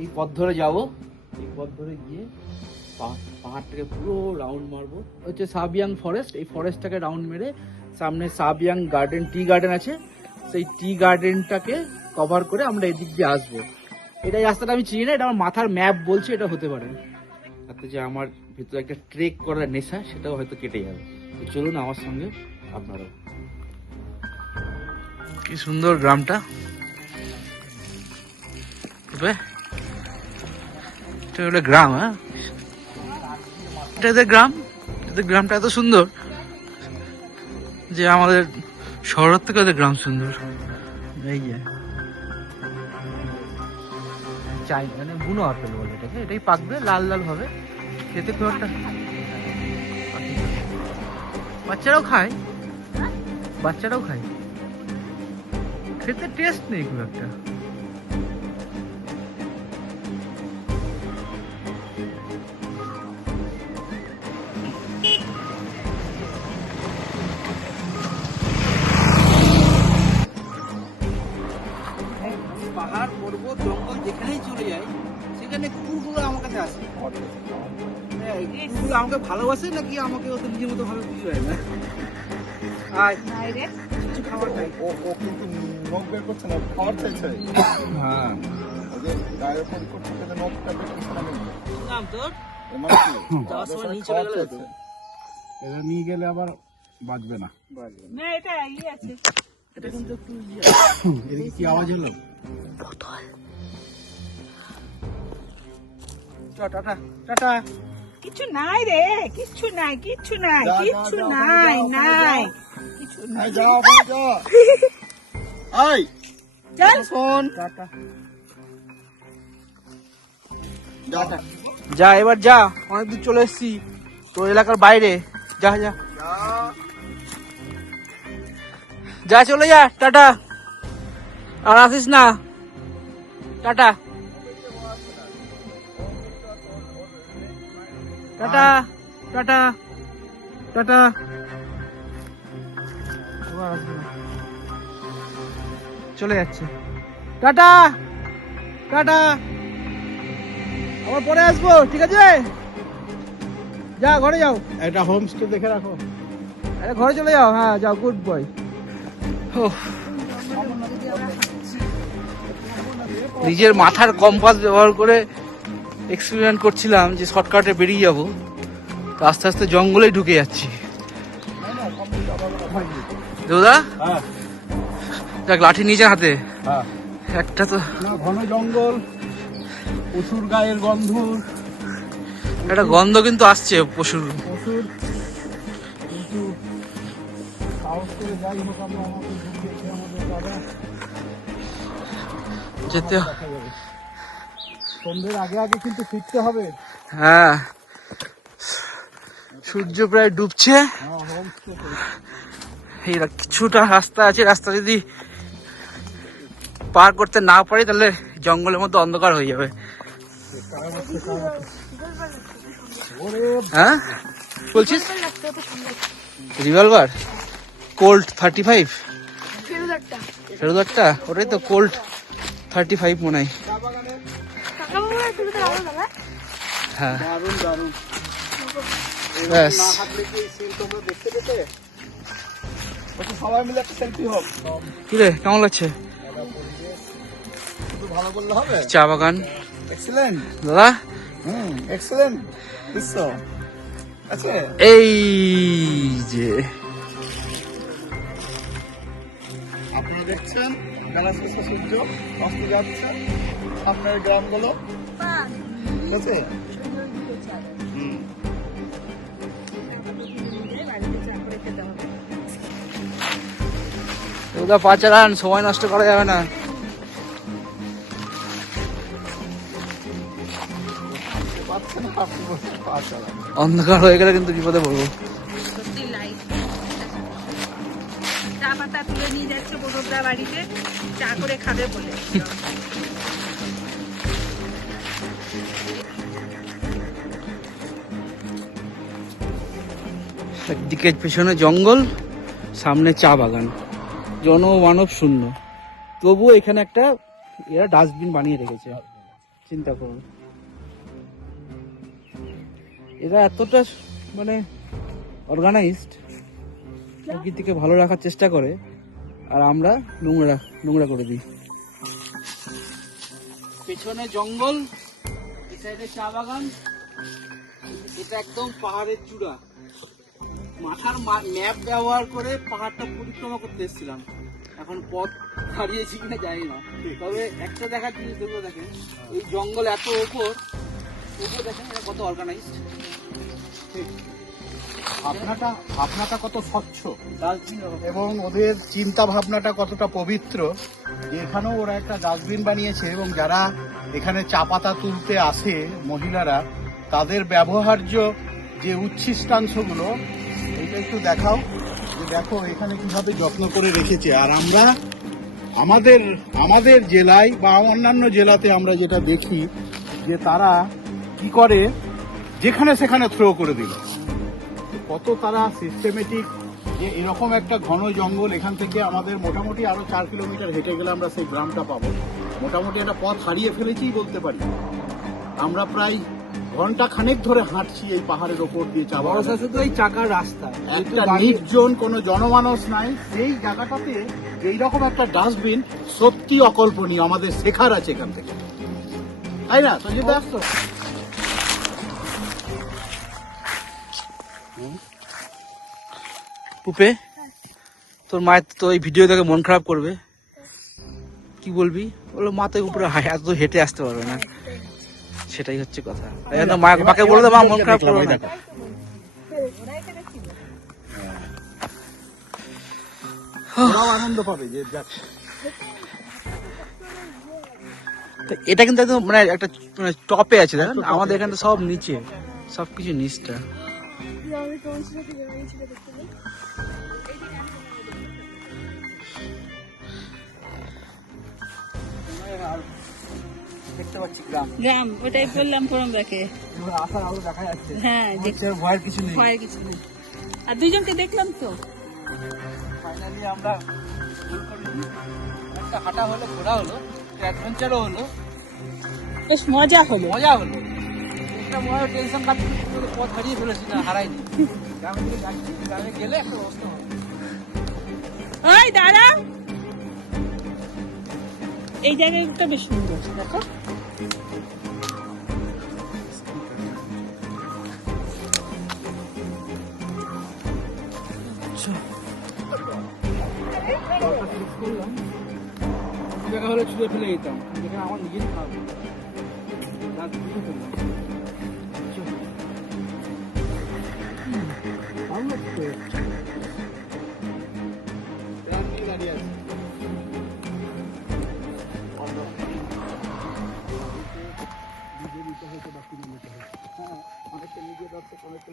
এই পথ ধরে যাবো, এই পথ ধরে গিয়ে পাহাড়টাকে পুরো রাউন্ড মারবো। হচ্ছে সাবিয়াং ফরেস্ট, এই ফরেস্টটাকে রাউন্ড মেরে সামনে সাবিয়াং গার্ডেন, টি গার্ডেন আছে, সেই টি গার্ডেনটাকে কভার করে আমরা এদিক দিয়ে আসবো। এটা এই রাস্তাটা আমি চিনি না, এটা আমার মাথার ম্যাপ বলছে এটা হতে পারে। তাতে যে আমার ভিতরে একটা ট্রেক করার নেশা সেটাও হয়তো কেটে যাবে। তো চলুন আমার সঙ্গে আপনারাও। কি সুন্দর গ্রামটা, এটা হলো গ্রাম। হ্যাঁ, এটা এদের গ্রাম, এদের গ্রামটা এত সুন্দর যে আমাদের শহরের থেকে এদের গ্রাম সুন্দর। এই যে চাই মানে বুনো আপেল বলে এটাকে, এটাই পাকবে লাল লাল হবে, খেতে খুব একটা। বাচ্চারাও খায়, বাচ্চারাও খায়, খেতে টেস্ট নেই খুব একটা। পাহাড় পর্বত জঙ্গল যেখানেই চলে যায় সেখানে কুকুরগুলো আমার কাছে আসে। কুকুরগুলো আমাকে ভালোবাসে নাকি আমাকে ওদের নিজের মতো ভাবে খুশি হয় না। কিছু খাবার নাই, ও কিন্তু নখ বের করছে না, খাবার চাইছে। হ্যাঁ, ওদের গায়ের উপর করছে যে নখটা বের করছে না। নাম তোর যাওয়ার সময় নিয়ে চলে গেল তো। এটা নিয়ে গেলে আবার বাঁচবে না। না এটা ইয়ে আছে, এটা কিন্তু একটু এদিকে কি আওয়াজ হলো? বোতল। Tata tata. কিছু নাই রে, কিচ্ছু নাই, কিচ্ছু নাই, যা, কিচ্ছু যা, নাই, যা, নাই যা। কিছু এই নাই। যাও, ওখানে যাও। এই, চল শোন। টাটা। যাও। যা এবার যা, অনেক দূর চলে এসেছি তোর এলাকার বাইরে। যা যা যা, চলে যা, টাটা। আর আসিস না, টাটা টাটা টাটা টাটা। আবার আসবে না। চলে যাচ্ছে, টাটা টাটা। আবার পরে আসবো, ঠিক আছে? যা ঘরে যাও, একটা হোমস্টে দেখে রাখো। আরে ঘরে চলে যাও। হ্যাঁ যাও, গুড বয়। নিজের মাথার কম্পাস ব্যবহার করে এক্সপেরিমেন্ট করছিলাম যে শর্টকাটে বেরিয়ে যাব, তো আস্তে আস্তে জঙ্গলেই ঢুকে যাচ্ছি। দাদা হ্যাঁ দেখ, লাঠি নিচে হাতে, হ্যাঁ, একটা তো না ঘন জঙ্গল, পশুর গায়ের গন্ধ, একটা গন্ধ কিন্তু আসছে পশুর। পশুর কিন্তু সাহস করে যাই হোক আমরা আমাদের ঢুকিয়েছি আমাদের দাদা। যেতে দেখা যাবে সন্ধ্যের আগে আগে কিন্তু ফিরতে হবে। হ্যাঁ, সূর্য প্রায় ডুবছে। হ্যাঁ, হোমস্টে এই কিছুটা রাস্তা আছে, রাস্তা যদি পার করতে না পারি তাহলে জঙ্গলের মধ্যে অন্ধকার হয়ে যাবে। হ্যাঁ বলছিস? রিভলভার কোল্ট 35 ফেরোদারটা, ওটাই তো কোল্ট 35 মনে হয়। হ্যাঁ দারুণ দারুণ। ব্যাস, না হাঁটলে কি এই সিন তোমরা দেখতে পেতে? ওকে সবাই মিলে একটা সেলফি হোক। কিরে কেমন লাগছে? শুধু ভালো বললে হবে? চা বাগান এক্সেলেন্ট দাদা, এক্সেলেন্ট দৃশ্য আছে। এই যে আপনারা দেখছেন বেলা শেষে সূর্য অস্ত যাচ্ছে, আপনার গ্রামগুলো ঠিক আছে। দাদা পা চালান, সময় নষ্ট করা যাবে না। পাচ্ছেন আপনি বলছেন পা চালান। অন্ধকার হয়ে গেলে কিন্তু বিপদে পড়বো। সত্যি লাইট চা পাতা তুলে নিয়ে যাচ্ছে বড়দা বাড়িতে, চা করে খাবে বলে। একদিকে পেছনে জঙ্গল, সামনে চা বাগান, জনমানব শূন্য। তবুও এখানে একটা এরা ডাস্টবিন বানিয়ে রেখেছে। চিন্তা করুন, এরা এতটা মানে অর্গানাইজড, প্রকৃতিকে ভালো রাখার চেষ্টা করে, আর আমরা নোংরা নোংরা করে দিই। পেছনে জঙ্গল, এই সাইডে চা বাগান, এটা একদম পাহাড়ের চূড়া। মাথার ম্যাপ ব্যবহার করে পাহাড়টা পরিক্রমা করতে এসেছিলাম, এখন পথ হারিয়েছি কিনা জানি না। তবে একটা দেখার জিনিস দেখবো, দেখেন এই জঙ্গল এত ওপর দেখেন এটা কত অর্গানাইজড। ভাবনাটা কত স্বচ্ছ এবং ওদের চিন্তা ভাবনাটা কতটা পবিত্র, যে এখানেও ওরা একটা ডাস্টবিন বানিয়েছে এবং যারা এখানে চা পাতা তুলতে আসে মহিলারা, তাদের ব্যবহার্য যে উচ্ছিষ্টাংশগুলো, এটা একটু দেখাও, যে দেখো এখানে কিভাবে যত্ন করে রেখেছে। আর আমরা আমাদের জেলায় বা অন্যান্য জেলাতে আমরা যেটা দেখি, যে তারা কি করে, যেখানে সেখানে থ্রো করে দিল। কত তারা সিস্টেমেটিক, যে এরকম একটা ঘন জঙ্গল, এখান থেকে আমাদের মোটামুটি আরো 4 কিলোমিটার হেঁটে গেলে আমরা সেই গ্রামটা পাবো। মোটামুটি একটা পথ হারিয়ে ফেলেছি বলতে পারি। আমরা প্রায় ঘন্টা খানেক ধরে হাঁটছি এই পাহাড়ের ওপর দিয়ে। ভরসা শুধু এই চাকার রাস্তা, একটা নির্জন, কোনো জনমানস নাই, সেই জায়গাটাতে এইরকম একটা ডাস্টবিন সত্যি অকল্পনীয়। আমাদের শেখার আছে এখান থেকে, তাই না সঞ্জিত দা? পুপে, তোর মায়ের তো এই ভিডিও দেখে মন খারাপ করবে, কি বলবি? বললো মা তো উপরে এত হেঁটে আসতে পারবে না, সেটাই হচ্ছে কথা। মাকে বলে দাও, মা মন খারাপ করবে না। ওরাও আনন্দ পাবে যে যাচ্ছে। এটা কিন্তু একদম মানে একটা টপে আছে, দেখেন আমাদের এখানে তো সব নিচে, সবকিছু নিচটা। দেখতে পাচ্ছি গ্রাম, ওটাই বললাম প্রণব দাকে। আসার আলো দেখা যাচ্ছে, হ্যাঁ, ভয়ের কিছু নেই। ভয়ের কিছু নেই। আর দুইজনকে দেখলাম তো। ফাইনালি আমরা ভুল করিনি, একটা হাঁটা হলো, ঘোরা হলো, অ্যাডভেঞ্চারও হলো, বেশ মজা হলো। মজা হলো। একটা মনে হয় টেনশন কাটছিল, পথ হারিয়ে ফেলেছি, না হারাইনি। গ্রামে থেকে যাচ্ছি, গ্রামে গেলে একটা অবস্থা হবে। ওই দাঁড়া, এই জায়গাটা বেশ সুন্দর, দেখো। জায়গা হলে ছুঁড়ে ফেলে দিতাম, যেখানে আমার নিজেরই খাওয়া অনেকটা নিজের রক্ত অনেকটা